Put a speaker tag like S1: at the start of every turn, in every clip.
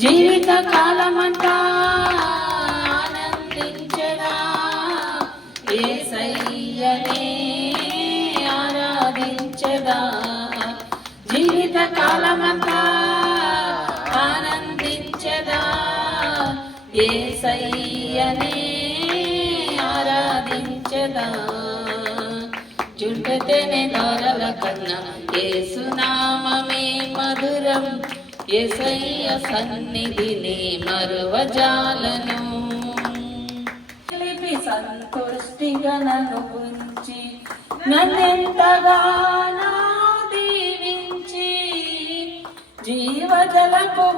S1: జీవిత కాలమంతా ఆనందించరా ఏసయ్యనే ఆరాధించదా జీవిత కాలమంతా చుట్టతేనే దొరల కన్నా ఏసునామమే మధురం. ఎసయ్య సన్నిధిని మరువజాలను. కలిపి సంతుష్టిగా నన్ను గురించి నన్నెంతగానో దీవించి జీవజలకు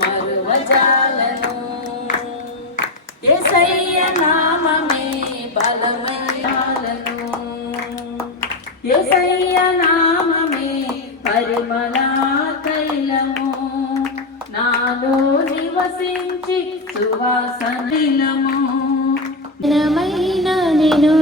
S1: మరువజాలను. ఎసయ్య నామమే బలమయాలను ఎసయ్య సువాసనము
S2: నిలమైన నేను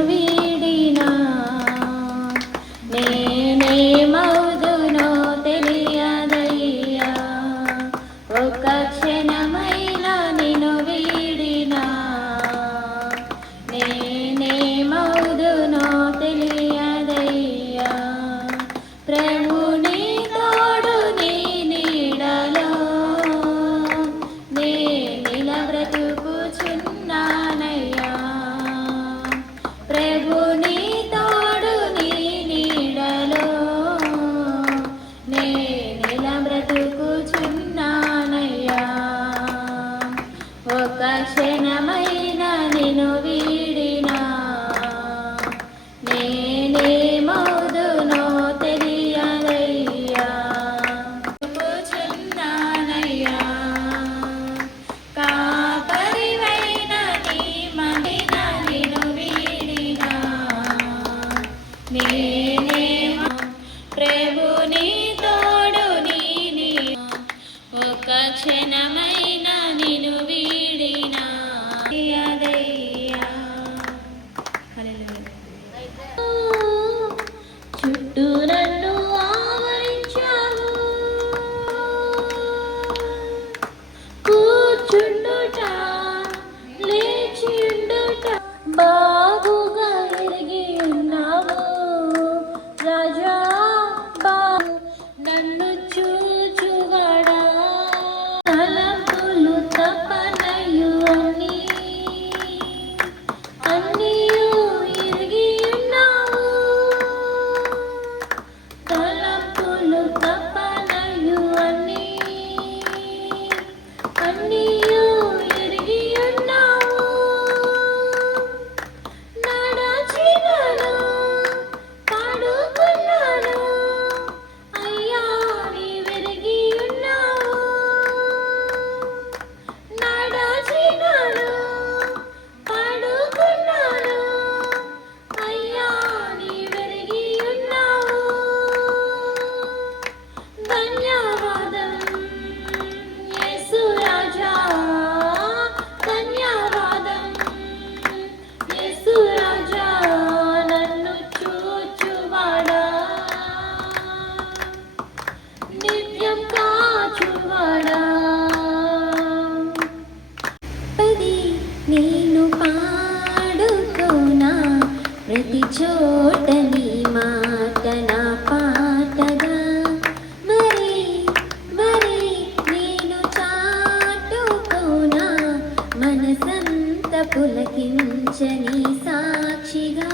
S2: పులకించని సాక్షిగా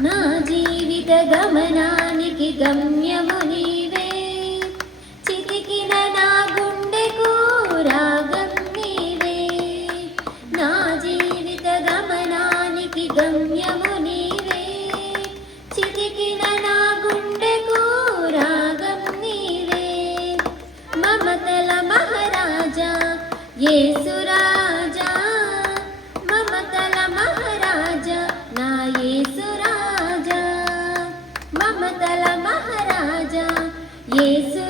S2: నా జీవిత గమనానికి గమ్యముని
S1: రాజా యేసు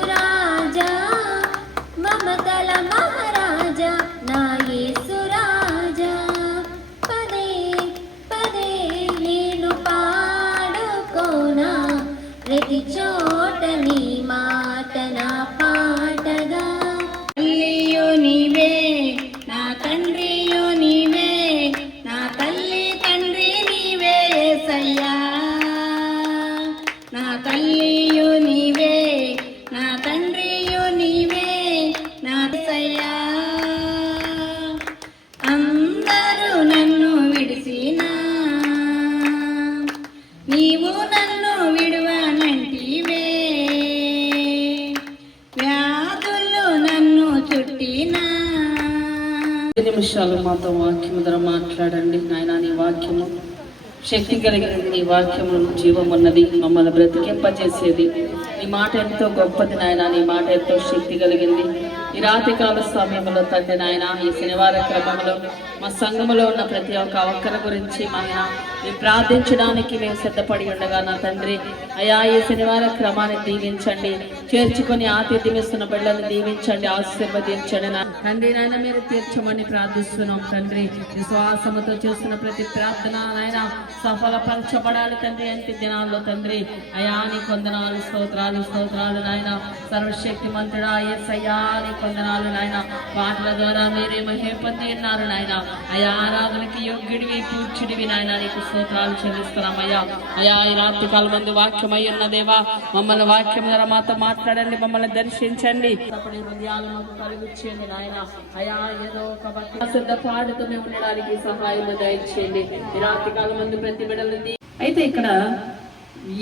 S1: మాతో వాక్యము ధర మాట్లాడండి నాయన నీ వాక్యము శక్తి కలిగినది నీ వాక్యము జీవం ఉన్నది మమ్మల్ని బ్రతికింపజేసేది. నీ మాట ఎంతో గొప్పది నాయన నీ మాట ఎంతో శక్తి కలిగింది. ఈ రాత్రి కాల సమయంలో తండ్రి నాయన ఈ శనివార క్రమంలో మా సంఘములో ఉన్న ప్రతి ఒక్క ఒక్కరి గురించి మన మేము ప్రార్థించడానికి మేము సిద్ధపడి ఉండగా నా తండ్రి అయా ఈ శనివార క్రమాన్ని దీవించండి. చేర్చుకొని ఆతిథ్యం ఇస్తున్న బిడ్డలను దీవించండి ఆశీర్వదించండి. నా తండ్రి నాయన మీరు తీర్చమని ప్రార్థిస్తున్నాం తండ్రి. విశ్వాసముతో చేస్తున్న ప్రతి ప్రార్థన నాయన సఫలపరచబడాలి తండ్రి. అంత్య దినాల్లో తండ్రి? అయా నీ కొందనాలు స్తోత్రాలు స్తోత్రాలు నాయన. సర్వశక్తి మంతుడా ఎస్ నీ కొందనాలు నాయన. పాటల ద్వారా మీరే మహేపతి ఉన్నారు నాయన. అయా ఆరాధనకి యోగ్యుడివి పూర్చుడివి నాయన. నీకు స్తోత్రాలు చెల్లిస్తున్నాం అయ్యా. అయా ఈ రాత్రి కాలం మంది వాక్యమై ఉన్నదేవా మమ్మల్ని వాక్యం ద్వారా మాతో మాట్లాడండి మమ్మల్ని దర్శించండి. కలిగించండి నాయన. అయా ఏదో ఒక భక్తి సిద్ధ పాడుతూ మేము ఉండడానికి సహాయం దయచేయండి. ఈ రాత్రి కాలం మంది ప్రతి బిడ్డలని అయితే ఇక్కడ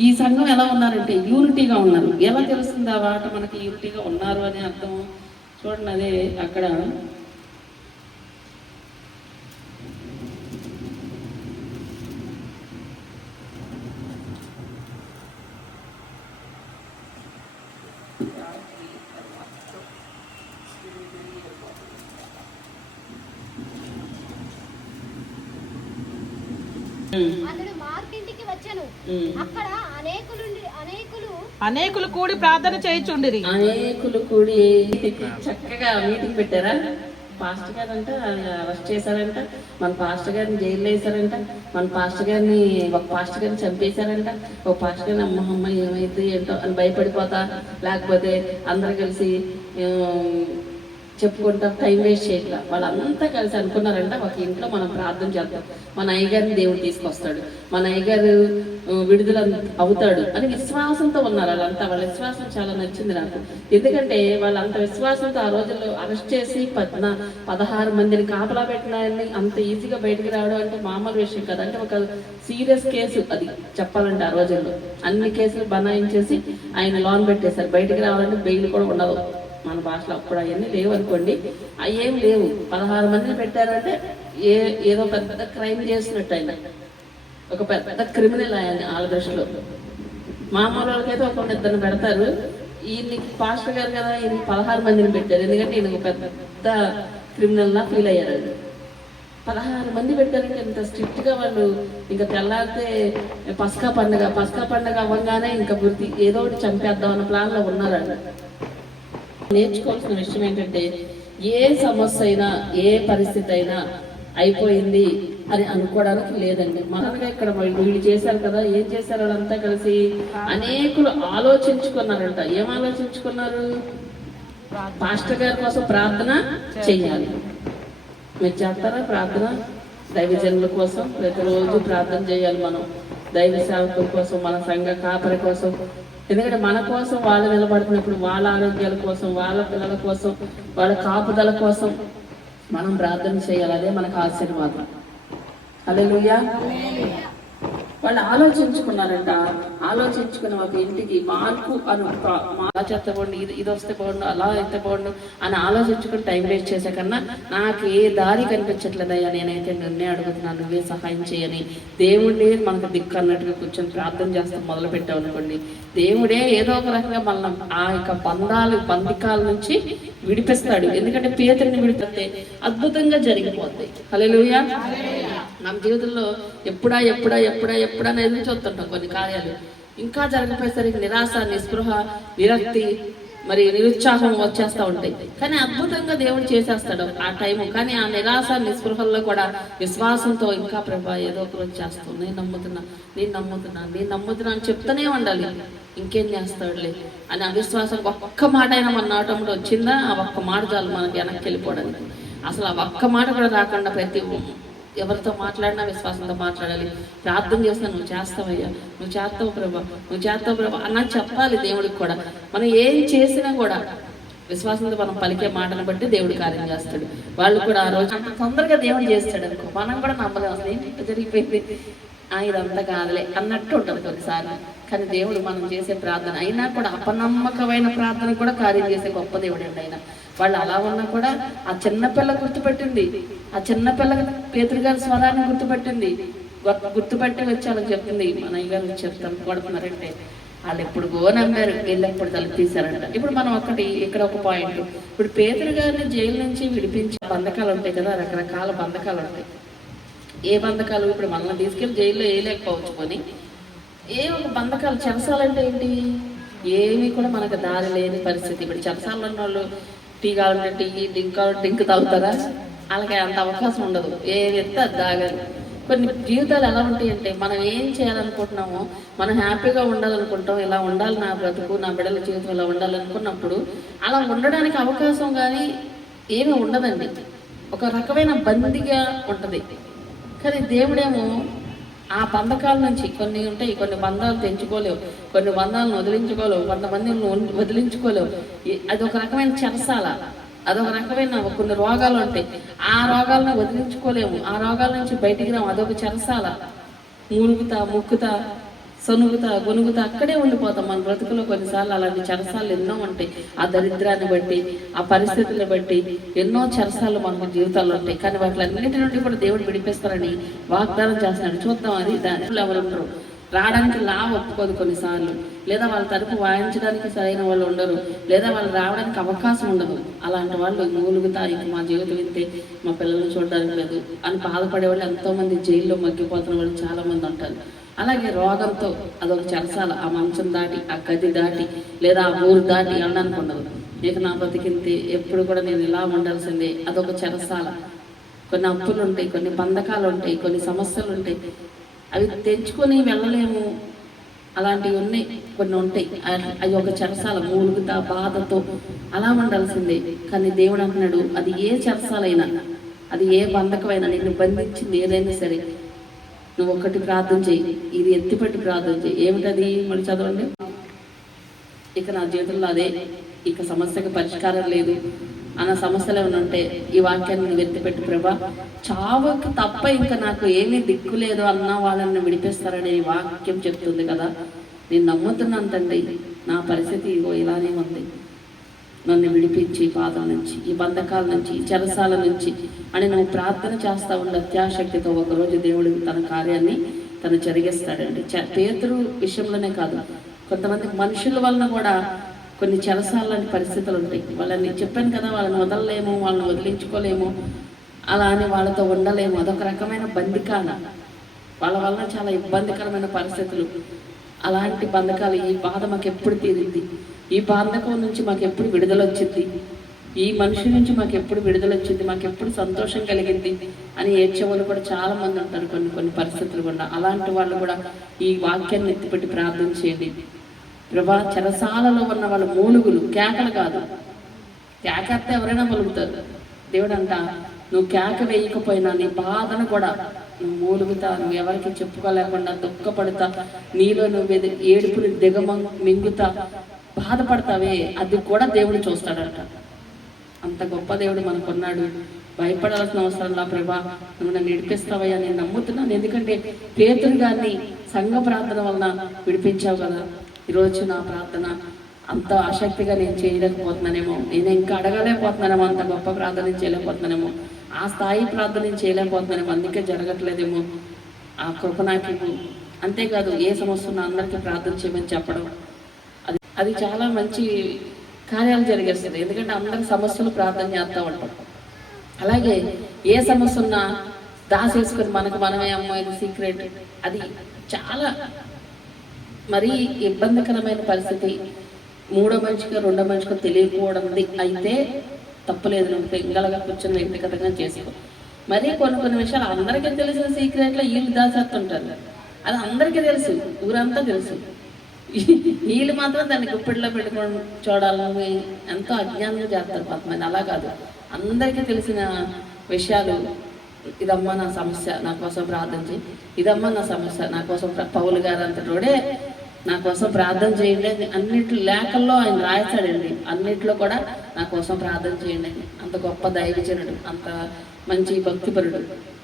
S1: ఈ సంఘం ఎలా ఉన్నారంటే యూనిటీగా ఉన్నారు. ఎలా తెలుస్తుంది ఆ వాట మనకి యూనిటీగా ఉన్నారు అనే అర్థం. చూడండి అదే అక్కడ
S2: అతడు మార్కింటికి వచ్చాను అక్కడ అనేకులు అనేకులు
S3: కూడి ప్రార్థన చేయుచుండిరి.
S1: అనేకులు కూడి చక్కగా మీటింగ్ పెట్టారా? పాస్టర్ గారు అంట అరెస్ట్ చేశారంట మన పాస్టర్ గారిని జైల్లో వేశారంట మన పాస్టర్ గారిని ఒక పాస్టర్ గారిని చంపేశారంట ఒక పాస్టర్ గారిని అమ్మ అమ్మ ఏమైతే ఏంటో అని భయపడిపోతా లేకపోతే అందరు కలిసి చెప్పుకుంటాం టైం వేస్ట్ చేయట్లా. వాళ్ళంతా కలిసి అనుకున్నారంట ఒక ఇంట్లో మనం ప్రార్థన చేద్దాం. మన అయ్యగారిని దేవుడు తీసుకొస్తాడు. మన అయ్యగారు విడుదల అవుతాడు అని విశ్వాసంతో ఉన్నారు వాళ్ళంతా. వాళ్ళ విశ్వాసం చాలా నచ్చింది నాకు. ఎందుకంటే వాళ్ళంత విశ్వాసంతో ఆ రోజుల్లో అరెస్ట్ చేసి పద్నా పదహారు మందిని కాపలా పెట్టినాయని అంత ఈజీగా బయటకు రావడం అంటే మామూలు విషయం కదా. అంటే ఒక సీరియస్ కేసు అది చెప్పాలంటే ఆ రోజుల్లో. అన్ని కేసులు బనాయించేసి ఆయన లోన్ పెట్టేశారు. బయటకు రావాలంటే బెయిల్ కూడా ఉండదు. మన భాషలో అప్పుడు అవన్నీ లేవు అనుకోండి. అవి ఏం లేవు. పదహారు మందిని పెట్టారంటే ఏ ఏదో పెద్ద క్రైమ్ చేసినట్టు ఆయన ఒక పెద్ద క్రిమినల్ ఆయన వాళ్ళ దృష్టిలో. మామూలు వాళ్ళకైతే ఒక ఇద్దరు పెడతారు. ఈయనకి పాస్టర్ గారు కదా ఈయన పదహారు మందిని పెట్టారు. ఎందుకంటే ఈయన ఒక పెద్ద క్రిమినల్ లా ఫీల్ అయ్యారు ఆయన. పదహారు మంది పెట్టారంటే ఇంత స్ట్రిక్ట్గా వాళ్ళు ఇంకా తెల్లారితే పసకా పండగ పసకా పండగ అవ్వగానే ఇంకా వృత్తి ఏదో ఒకటి చంపేద్దాం అన్న ప్లాన్లో ఉన్నారు నేర్చుకోవాల్సిన విషయం ఏంటంటే ఏ సమస్య అయినా ఏ పరిస్థితి అయినా అయిపోయింది అని అనుకోవడానికి లేదండి. మనగా ఇక్కడ వీళ్ళు చేశారు కదా ఏం చేశారు వాళ్ళంతా కలిసి? అనేకులు ఆలోచించుకున్నారంట. ఏం ఆలోచించుకున్నారు? పాస్టర్ గారి కోసం ప్రార్థన చెయ్యాలి మీరు చేస్తారా ప్రార్థన? దైవజనుల కోసం ప్రతిరోజు ప్రార్థన చేయాలి మనం. దైవ సేవకుల కోసం మన సంఘ కాపరి కోసం. ఎందుకంటే మన కోసం వాళ్ళు నిలబడుతున్నప్పుడు వాళ్ళ ఆరోగ్యాల కోసం వాళ్ళ పిల్లల కోసం వాళ్ళ కాపుదల కోసం మనం ప్రార్థన చేయాలి. అదే మనకు ఆశీర్వాదం. హల్లెలూయా. వాళ్ళు ఆలోచించుకున్నారంట. ఆలోచించుకుని ఒక ఇంటికి మార్పు అని ప్ర- మా- చేస్తే బాగుండు ఇది ఇది వస్తే బాగుండు అలా అయితే బాగుండు అని ఆలోచించుకుని టైం వేస్ట్ చేసే కన్నా నాకు ఏ దారి కనిపించట్లేదయ్యా నేనైతే నిన్నే అడుగుతున్నాను నువ్వే సహాయం చేయని. దేవుడే మనకు దిక్కు అన్నట్టుగా కూర్చొని ప్రార్థన చేస్తాం మొదలు పెట్టాం అనుకోండి. దేవుడే ఏదో ఒక రకంగా మన ఆ యొక్క బంధాలు బంధికాల నుంచి విడిపిస్తాడు. ఎందుకంటే పేదరిని విడిపితే అద్భుతంగా జరిగిపోతాయి హలో మన జీవితంలో ఎప్పుడా ఎప్పుడా ఎప్పుడా ఎప్పుడా అని ఎదురు చూస్తుంటాం కొన్ని కార్యాలు. ఇంకా జరగపోయేసరికి నిరాశ నిస్పృహ విరక్తి మరి నిరుత్సాహం వచ్చేస్తూ ఉంటాయి. కానీ అద్భుతంగా దేవుడు చేసేస్తాడు ఆ టైం కానీ ఆ నిరాశ నిస్పృహల్లో కూడా విశ్వాసంతో ఇంకా ప్రభా ఏదో ఒక రోజు చేస్తావు. నేను నమ్ముతున్నా నేను నమ్ముతున్నా నేను నమ్ముతున్నా అని చెప్తూనే ఉండాలి. ఇంకేం చేస్తాడులే అని అవిశ్వాసం ఒక్క మాట అయినా మన నాటంలో వచ్చిందా? ఆ ఒక్క మాట చాలు మనకి వెనక్కి వెళ్ళిపోవడానికి. అసలు ఆ ఒక్క మాట కూడా రాకుండా ప్రతి ఎవరితో మాట్లాడినా విశ్వాసంతో మాట్లాడాలి. ప్రార్థన చేసినా నువ్వు చేస్తావయ్యా నువ్వు చేస్తావు ప్రభా నువ్వు చేస్తావు ప్రభా అన్న చెప్పాలి దేవుడికి కూడా. మనం ఏం చేసినా కూడా విశ్వాసంతో మనం పలికే మాటను బట్టి దేవుడు కార్యం చేస్తాడు. వాళ్ళు కూడా ఆ రోజు అంత తొందరగా దేవుడు చేస్తాడు అనుకో మనం కూడా నమ్మలేం. అసలు ఏంటి జరిగిపోయింది? ఇదంతా కాదులే అన్నట్టు ఉంటుంది ఒకసారి కానీ దేవుడు మనం చేసే ప్రార్థన అయినా కూడా అపనమ్మకమైన ప్రార్థన కూడా కార్యం చేసే గొప్ప దేవుడు అండి ఆయన. వాళ్ళు అలా ఉన్నా కూడా ఆ చిన్నపిల్ల గుర్తుపెట్టింది. ఆ చిన్నపిల్ల పేతురు గారి స్వరాన్ని గుర్తుపెట్టింది. గుర్తుపెట్టి వచ్చాలని చెప్తుంది మన అయ్యగారు చెప్తాను కొడుతున్నారంటే వాళ్ళు ఎప్పుడు గో నమ్మారు వెళ్ళప్పుడు తలుపు తీశారంట. ఇప్పుడు మనం ఒకటి ఇక్కడ ఒక పాయింట్ ఇప్పుడు పేదరు గారిని జైలు నుంచి విడిపించే బంధకాలు ఉంటాయి కదా రకరకాల బంధకాలు ఉంటాయి. ఏ బంధకాలు? ఇప్పుడు మనల్ని తీసుకెళ్ళి జైల్లో వేయలేకపోవచ్చు కొని ఏ ఒక బంధకాలు చెరసాలంటే ఏంటి? ఏమీ కూడా మనకు దారి లేని పరిస్థితి. ఇప్పుడు చెరసాలు ఉన్న వాళ్ళు టీ కావాలంటే టీ డ్రింక్ కావాలంటే డ్రింక్ తాగుతారా? వాళ్ళకి అంత అవకాశం ఉండదు. ఏది ఎత్తే దాగాలి కొన్ని జీవితాలు ఎలా ఉంటాయి అంటే మనం ఏం చేయాలనుకుంటున్నామో మనం హ్యాపీగా ఉండాలనుకుంటాం ఇలా ఉండాలి నా బ్రతుకు నా బిడ్డల జీవితం ఇలా ఉండాలనుకున్నప్పుడు అలా ఉండడానికి అవకాశం కానీ ఏమీ ఉండదండి. ఒక రకమైన బందీగా ఉంటుంది. కానీ దేవుడేమో ఆ బంధకాల నుంచి కొన్ని ఉంటాయి కొన్ని బంధాలు తెంచుకోలేవు కొన్ని బంధాలను వదిలించుకోలేవు కొంతమందిని వదిలించుకోలేవు. అదొక అది ఒక రకమైన చెరసాల అదొక రకమైన కొన్ని రోగాలు ఉంటాయి. ఆ రోగాలను వదిలించుకోలేము ఆ రోగాల నుంచి బయటికి రాము అదొక చెరసాల. మూలుగుతా ముక్కుతా సొనుగుతా గొనుగుతా అక్కడే ఉండిపోతాం మన బ్రతుకులో కొన్నిసార్లు. అలాంటి చరసాలు ఎన్నో ఉంటాయి. ఆ దరిద్రాన్ని బట్టి ఆ పరిస్థితులను బట్టి ఎన్నో చరసాలు మన జీవితాల్లో ఉంటాయి. కానీ వాటిలన్నిటి నుండి కూడా దేవుడు విడిపిస్తారని వాగ్దానం చేస్తున్నాడు. చూద్దాం అది దానిలో ఎవరు ఉండరు. రావడానికి లా ఒప్పుకోదు కొన్నిసార్లు. లేదా వాళ్ళ తరపు వాయించడానికి సరైన వాళ్ళు ఉండరు. లేదా వాళ్ళు రావడానికి అవకాశం ఉండదు. అలాంటి వాళ్ళు మూలుగుతా ఇంక మా జీవితం ఇంతే. మా పిల్లల్ని చూడడానికి లేదు. అని బాధపడే వాళ్ళు ఎంతో మంది జైల్లో మగ్గిపోతున్న వాళ్ళు చాలామంది ఉంటారు. అలాగే రోగంతో అదొక చెరసాల. ఆ మంచం దాటి ఆ గది దాటి లేదా ఆ ఊరు దాటి వెళ్ళడానికి ఉండదు ఇక నా బతికింతే ఎప్పుడు కూడా నేను ఇలా ఉండాల్సిందే. అదొక చెరసాల. కొన్ని అప్పులు ఉంటాయి కొన్ని బంధకాలు ఉంటాయి కొన్ని సమస్యలు ఉంటాయి అవి తెంచుకొని వెళ్ళలేము. అలాంటివి ఉన్నాయి కొన్ని ఉంటాయి. అవి ఒక చెరసాల. మూలుగుతా బాధతో అలా ఉండాల్సిందే. కానీ దేవుడు అంటున్నాడు అది ఏ చెరసాలైనా అది ఏ బంధకమైనా నిన్ను బంధించింది ఏదైనా సరే నువ్వు ఒక్కటి ప్రార్థన చేయి. ఇది ఎత్తిపెట్టి ప్రార్థన చేయి. ఏమిటది మరి చదవండి? ఇక నా జీవితంలో అదే. ఇక సమస్యకు పరిష్కారం లేదు. అన్న సమస్యలు ఏమైనా ఉంటే ఈ వాక్యాన్ని నువ్వు ఎత్తిపెట్టి ప్రభా. చావుకి తప్ప ఇంకా నాకు ఏమీ దిక్కు లేదు అన్న వాళ్ళని విడిపిస్తారని ఈ వాక్యం చెప్తుంది కదా. నేను నమ్ముతున్నాను తండ్రి. నా పరిస్థితి ఇగో ఇలానే ఉంది. నన్ను విడిపించి బాధ నుంచి ఈ బంధకాల నుంచి ఈ చెరసాల నుంచి అని నువ్వు ప్రార్థన చేస్తూ ఉండే అత్యాశక్తితో ఒకరోజు దేవుడు తన కార్యాన్ని తను జరిగిస్తాడండి. చ- పేతురు విషయంలోనే కాదు కొంతమంది మనుషుల వలన కూడా కొన్ని చెరసాలని పరిస్థితులు ఉంటాయి. వాళ్ళని చెప్పాను కదా వాళ్ళని వదలలేము వాళ్ళని వదిలించుకోలేము అలా అని వాళ్ళతో ఉండలేము. అదొక రకమైన బందికాన వాళ్ళ వలన చాలా ఇబ్బందికరమైన పరిస్థితులు. అలాంటి బంధకాలు ఈ బాధ మాకు ఎప్పుడు తీరింది? ఈ బాంధకం నుంచి మాకు ఎప్పుడు విడుదల వచ్చింది ఈ మనిషి నుంచి మాకు ఎప్పుడు విడుదల వచ్చింది మాకు ఎప్పుడు సంతోషం కలిగింది? అని ఏడ్చేవాళ్ళు కూడా చాలా మంది ఉంటారు కొన్ని కొన్ని పరిస్థితులు కూడా. అలాంటి వాళ్ళు కూడా ఈ వాక్యాన్ని ఎత్తిపెట్టి ప్రార్థన చేయండి. ప్రభా చెరసాలలో ఉన్న వాళ్ళ మూలుగులు కేకలు కాదు. కేకేస్తే ఎవరైనా పలుకుతారు. దేవుడు అంట నువ్వు కేక వేయకపోయినా నీ బాధను కూడా నువ్వు మూలుగుతా నువ్వు ఎవరికి చెప్పుకోలేకుండా దుఃఖపడతా నీలో నువ్వు ఎది- ఏడుపుని దిగమ మింగుతా బాధపడతావే అది కూడా దేవుడు చూస్తాడంట. అంత గొప్ప దేవుడు మనకున్నాడు. భయపడాల్సిన అవసరం లా ప్రభా. నువ్వు నన్ను విడిపిస్తావయ్యా నేను నమ్ముతున్నాను. ఎందుకంటే పేతురు గారిని సంఘ ప్రార్థన వలన విడిపించావు కదా. ఈరోజు నా ప్రార్థన అంత ఆసక్తిగా నేను చేయలేకపోతున్నానేమో. నేను ఇంకా అడగలేకపోతున్నానేమో అంత గొప్ప ప్రార్థన చేయలేకపోతున్నానేమో. ఆ స్థాయి ప్రార్థన చేయలేకపోతున్నానేమో అందుకే జరగట్లేదేమో. ఆ కృప నాకు అంతేకాదు ఏ సమస్య అందరికీ ప్రార్థన చేయమని చెప్పడం. అది చాలా మంచి కార్యాలు జరిగేస్తుంది. ఎందుకంటే అందరి సమస్యలు ప్రార్థన చేస్తూ ఉంటాం. అలాగే ఏ సమస్య ఉన్నా దాసేసుకొని మనకు మనమే అమ్మో సీక్రెట్ అది చాలా మరీ ఇబ్బందికరమైన పరిస్థితి. మూడో మనిషిగా రెండో మనిషిగా తెలియకపోవడం అయితే తప్పలేదు. నువ్వు తెంగలగా కూర్చొని వ్యక్తిగతంగా చేసుకో. మరీ కొన్ని కొన్ని విషయాలు అందరికీ తెలిసిన సీక్రెట్లో వీళ్ళు దాచేస్తుంటారు. అది అందరికీ తెలుసు. ఊరంతా తెలుసు. వీళ్ళు మాత్రం దాన్ని గుప్పిడిలో పెట్టుకొని చూడాలని ఎంతో అజ్ఞానంగా చేస్తారు కొంతమంది. అలా కాదు. అందరికీ తెలిసిన విషయాలు ఇదమ్మా నా సమస్య నా కోసం ప్రార్థన చేయి. ఇదమ్మా నా సమస్య నా కోసం ప్ర- పౌలు గారు అంతటోడే నా కోసం ప్రార్థన చేయండి అని అన్నిట్లో లేఖల్లో ఆయన రాయచాడండి అన్నిట్లో కూడా నా కోసం ప్రార్థన చేయండి అని. అంత గొప్ప దైవజనుడు అంత మంచి భక్తిపరుడు.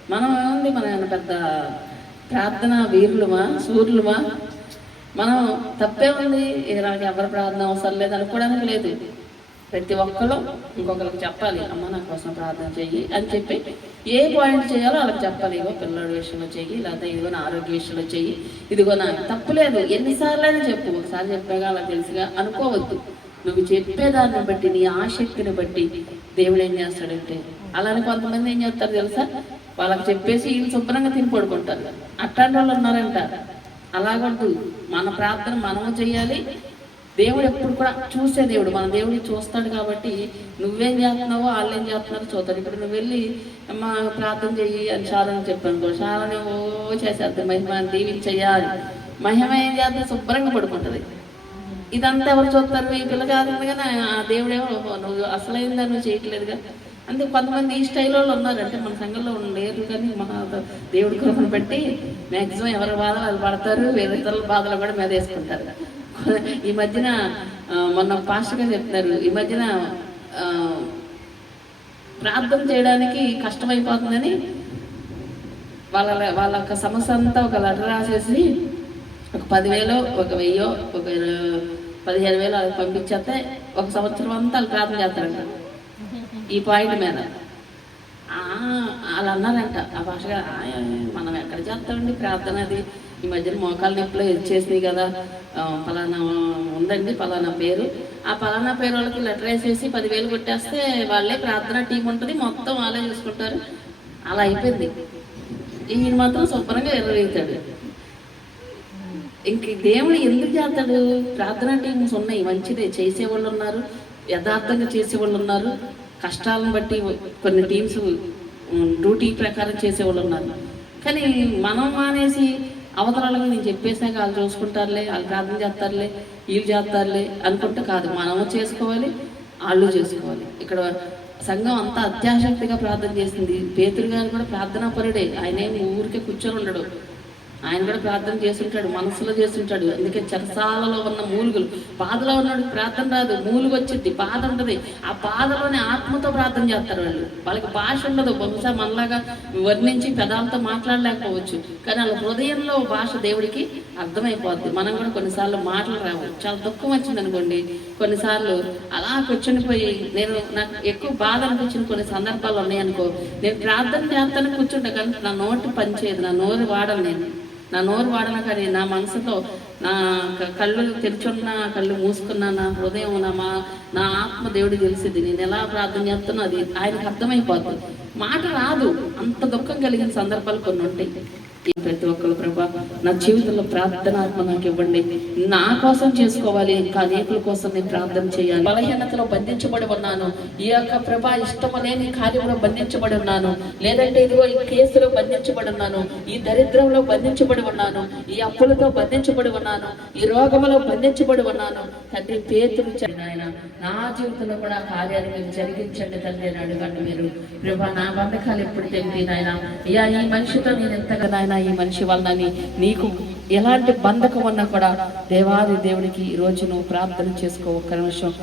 S1: మనం ఏముంది మన పెద్ద ప్రార్థన వీరులమా సూర్యులమా? మనం తప్పే ఉంది ఇది నాకు ఎవరి ప్రార్థన అవసరం లేదు అనుకోవడానికి లేదు. ప్రతి ఒక్కరు ఇంకొకరికి చెప్పాలి అమ్మ నా కోసం ప్రార్థన చెయ్యి అని చెప్పి ఏ పాయింట్ చేయాలో వాళ్ళకి చెప్పాలి. ఇగో పిల్లల విషయంలో చెయ్యి లేకపోతే ఇదిగో నా ఆరోగ్య విషయంలో చెయ్యి ఇదిగో నా తప్పులేదు ఎన్నిసార్లు అయినా చెప్పు. ఒకసారి చెప్పాగా అలా తెలుసుగా అనుకోవద్దు. నువ్వు చెప్పేదాన్ని బట్టి నీ ఆసక్తిని బట్టి దేవుడు ఏం చేస్తాడంటే అలానే కొంతమంది ఏం చేస్తారు తెలుసా? వాళ్ళకి చెప్పేసి వీళ్ళు శుభ్రంగా తిని పడుకుంటారు. అట్లాంటి వాళ్ళు ఉన్నారంట. అలాగొద్దు మన ప్రార్థన మనము చేయాలి. దేవుడు ఎప్పుడు కూడా చూసే దేవుడు. మన దేవుడిని చూస్తాడు కాబట్టి నువ్వేం చేస్తున్నావో వాళ్ళు ఏం చేస్తున్నారో చూస్తాడు ఇప్పుడు నువ్వు వెళ్ళి మా ప్రార్థన చెయ్యి అని శాలని చెప్పాను శాలని ఓ చేసేద్దాం. మహిమ దీవిని చెయ్యాలి మహిమ ఏం చేస్తే శుభ్రంగా పడుకుంటుంది. ఇదంతా ఎవరు చూస్తారు? ఈ పిల్ల కాదు. కానీ ఆ దేవుడేమో నువ్వు అసలైందా? నువ్వు చేయట్లేదుగా? అందుకు కొంతమంది ఈ స్టైల్ వాళ్ళు ఉన్నారు అంటే మన సంఘంలో లేరు కానీ మన దేవుడి కృపను బట్టి మ్యాక్సిమం ఎవరి బాధలు వాళ్ళు పడతారు వేరే ఇతరుల బాధలు కూడా మీద వేసుకుంటారు. ఈ మధ్యన మొన్న పాస్టర్గా చెప్తున్నారు ఈ మధ్యన ప్రార్థన చేయడానికి కష్టమైపోతుందని వాళ్ళ వాళ్ళ యొక్క సమస్య అంతా ఒక లెటర్ రాసేసి ఒక పదివేలో ఒక వెయ్యో ఒక పదిహేను వేలు వాళ్ళకి పంపించేస్తే ఒక సంవత్సరం అంతా వాళ్ళు ప్రార్థన చేస్తారంట. ఈ పాయింట్ మీద. వాళ్ళు అన్నారంట ఆ భాష మనం ఎక్కడ చేస్తామండి ప్రార్థన అది? ఈ మధ్యన మోకాలు నొప్పిలో ఇచ్చేసినాయి కదా. ఫలానా ఉందండి ఫలానా పేరు. ఆ ఫలానా పేరు వాళ్ళకి లెటర్ వేసేసి పదివేలు కొట్టేస్తే వాళ్ళే ప్రార్థన టీం ఉంటుంది మొత్తం వాళ్ళే చూసుకుంటారు. అలా అయిపోయింది. ఈయన మాత్రం శుభ్రంగా ఎర్రవేస్తాడు ఇంక దేవుడు ఎందుకు చేస్తాడు? ప్రార్థన టీమ్స్ ఉన్నాయి మంచిదే చేసేవాళ్ళు ఉన్నారు యథార్థంగా చేసేవాళ్ళు ఉన్నారు. కష్టాలను బట్టి కొన్ని టీమ్స్ డ్యూటీ ప్రకారం చేసేవాళ్ళు ఉన్నారు. కానీ మనం మానేసి అవతరాలకు నేను చెప్పేసాక వాళ్ళు చూసుకుంటారులే వాళ్ళు ప్రార్థన చేస్తారులే వీళ్ళు చేస్తారులే అనుకుంటే కాదు. మనము చేసుకోవాలి వాళ్ళు చేసుకోవాలి. ఇక్కడ సంఘం అంతా అత్యాసక్తిగా ప్రార్థన చేసింది. పేతురు గారు కూడా ప్రార్థనా పరుడే. ఆయన ఊరికే కూర్చొని ఉండడు. ఆయన కూడా ప్రార్థన చేస్తుంటాడు మనసులో చేస్తుంటాడు. అందుకే చెరసాలలో ఉన్న మూలుగులు. బాధలో ఉన్నాడు ప్రార్థన రాదు. మూలుగు వచ్చింది బాధ ఉంటుంది. ఆ బాధలోనే ఆత్మతో ప్రార్థన చేస్తారు వాళ్ళు. వాళ్ళకి భాష ఉండదు. బహుశా మనలాగా వర్ణించి పెదాలతో మాట్లాడలేకపోవచ్చు. కానీ వాళ్ళ హృదయంలో భాష దేవుడికి అర్థమైపోద్ది. మనం కూడా కొన్నిసార్లు మాటలు రావు. చాలా దుఃఖం వచ్చింది అనుకోండి. కొన్నిసార్లు అలా కూర్చొనిపోయి నేను నాకు ఎక్కువ బాధ అనిపించిన కొన్ని సందర్భాలు ఉన్నాయనుకో నేను ప్రార్థన చేస్తాను కూర్చుంటా కానీ నా నోటి పనిచేయదు నా నోరు వాడను నేను. నా నోరు వాడన కానీ నా మనసులో నా కళ్ళు తెరుచున్న కళ్ళు మూసుకున్నా నా హృదయం నా మా నా ఆత్మ దేవుడు తెలిసింది. నేను ఎలా ప్రార్థన చేస్తున్నా అది ఆయనకు అర్థమైపోతుంది మాట రాదు. అంత దుఃఖం కలిగిన సందర్భాలు కొన్ని ఉంటాయి. ప్రతి ఒక్కరు ప్రభా నా జీవితంలో ప్రార్థనాత్మ నాకు ఇవ్వండి. నా కోసం చేసుకోవాలి ఇంకా అనేకుల కోసం నేను ప్రార్థన చేయాలి. బలహీనతలో బంధించబడి ఉన్నాను. ఈ యొక్క ప్రభా ఇష్టం లేని కార్యంలో బంధించబడి ఉన్నాను. లేదంటే ఇదిగో ఈ కేసులో బంధించబడి ఉన్నాను. ఈ దరిద్రంలో బంధించబడి ఉన్నాను. ఈ అప్పులతో బంధించబడి ఉన్నాను. ఈ రోగములో బంధించబడి ఉన్నాను. తండ్రి పేతులు ఆయన నా జీవితంలో కూడా కార్యాలు మీరు జరిగించండి తండ్రి అని అడగండి మీరు. ప్రభా నా బంధకాలు ఎప్పుడు తెలియదు నాయన ఈ మనిషితో నేను ఎంతగా నాయన ఈ మనిషి వలనని నీకు ఎలాంటి బంధకం ఉన్నా కూడా దేవాది దేవుడికి ఈ రోజు నువ్వు ప్రార్థన చేసుకో ఒక్క నిమిషం.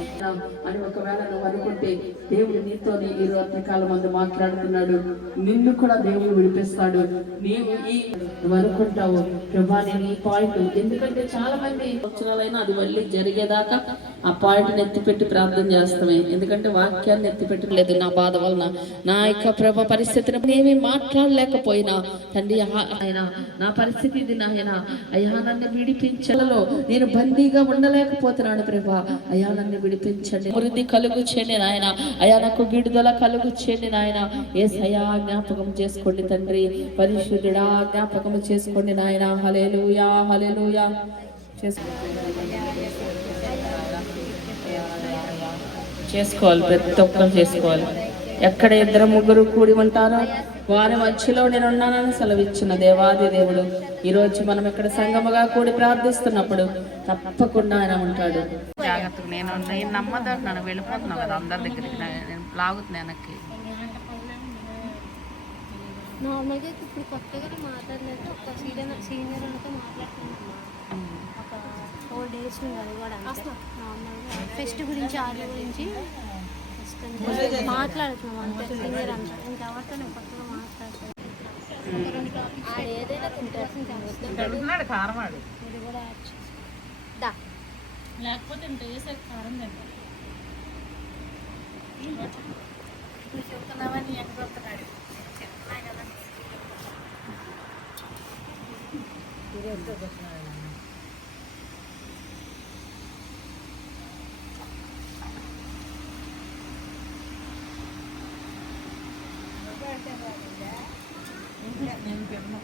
S1: అని ఒకవేళ నువ్వు అనుకుంటే దేవుడు నీతో ఈ కాలం మందు మాట్లాడుతున్నాడు. నిన్ను కూడా దేవుడు విడిపిస్తాడు. నీవు ఈ నువ్వు అనుకుంటావు ప్రభా నేను ఈ పాయింట్ ఎందుకంటే చాలా మంది సంవత్సరాలైనా అది మళ్ళీ జరిగేదాకా ఆ పాయింట్ ఎత్తిపెట్టి ప్రార్థన చేస్తామే. ఎందుకంటే వాక్యాన్ని ఎత్తిపెట్టలేదు నా బాధ వలన. నా యొక్క ప్రభ పరిస్థితిని నేనేమి మాట్లాడలేకపోయినా. తండ్రి ఆయన నా పరిస్థితి ఇది నాయన. అయ్యా నన్ను విడిపించలలో. నేను బందీగా ఉండలేకపోతున్నాను ప్రభా. అయ్యా నన్ను విడిపించండి. వృద్ధి కలుగు చేయండి నాయన. అయ్యా నాకు విడుదల కలుగు చేయండి నాయన. ఏ సయా జ్ఞాపకం చేసుకోండి తండ్రి. పరిశుద్ధుడా జ్ఞాపకం చేసుకోండి నాయన. హలేలుయా హలేలుయా చేసుకోవాలి ప్రతి ఒక్కరు చేసుకోవాలి. ఎక్కడ ఇద్దరు ముగ్గురు కూడి ఉంటారో వారి మధ్యలో నేను ఉన్నానని సెలవిచ్చిన దేవాది దేవుడు. ఈ రోజు మనం ఇక్కడ సంగముగా కూడి ప్రార్థిస్తున్నప్పుడు తప్పకుండా ఆయన ఉంటాడు.
S3: జాగ్రత్తగా నేను నేను నమ్మదంటున్నాను వెళ్ళిపోతున్నావు కదా అందరి దగ్గరికి. నేను నేను లాగుతున్నాను వెనక్కి.
S2: నార్మల్గా ఇప్పుడు కొత్తగా ఒక సీనియర్ సీనియర్ అంతా మాట్లాడుతున్నాను ఒక ఫోర్ డేస్ కూడా నార్మల్గా ఫెస్ట్ గురించి ఆర్డర్ గురించి మాట్లాడుతున్నాం అంతే నేను కొత్తగా మాట్లాడుతున్నాను
S4: ఏదైనా
S3: కారం
S4: ఇది కూడా దా.
S5: లేకపోతే ఇంత కారం తింటాం
S3: నువ్వు చెప్తున్నావని ఎక్కడుతున్నాడు
S4: Nhìn tuyệt luôn!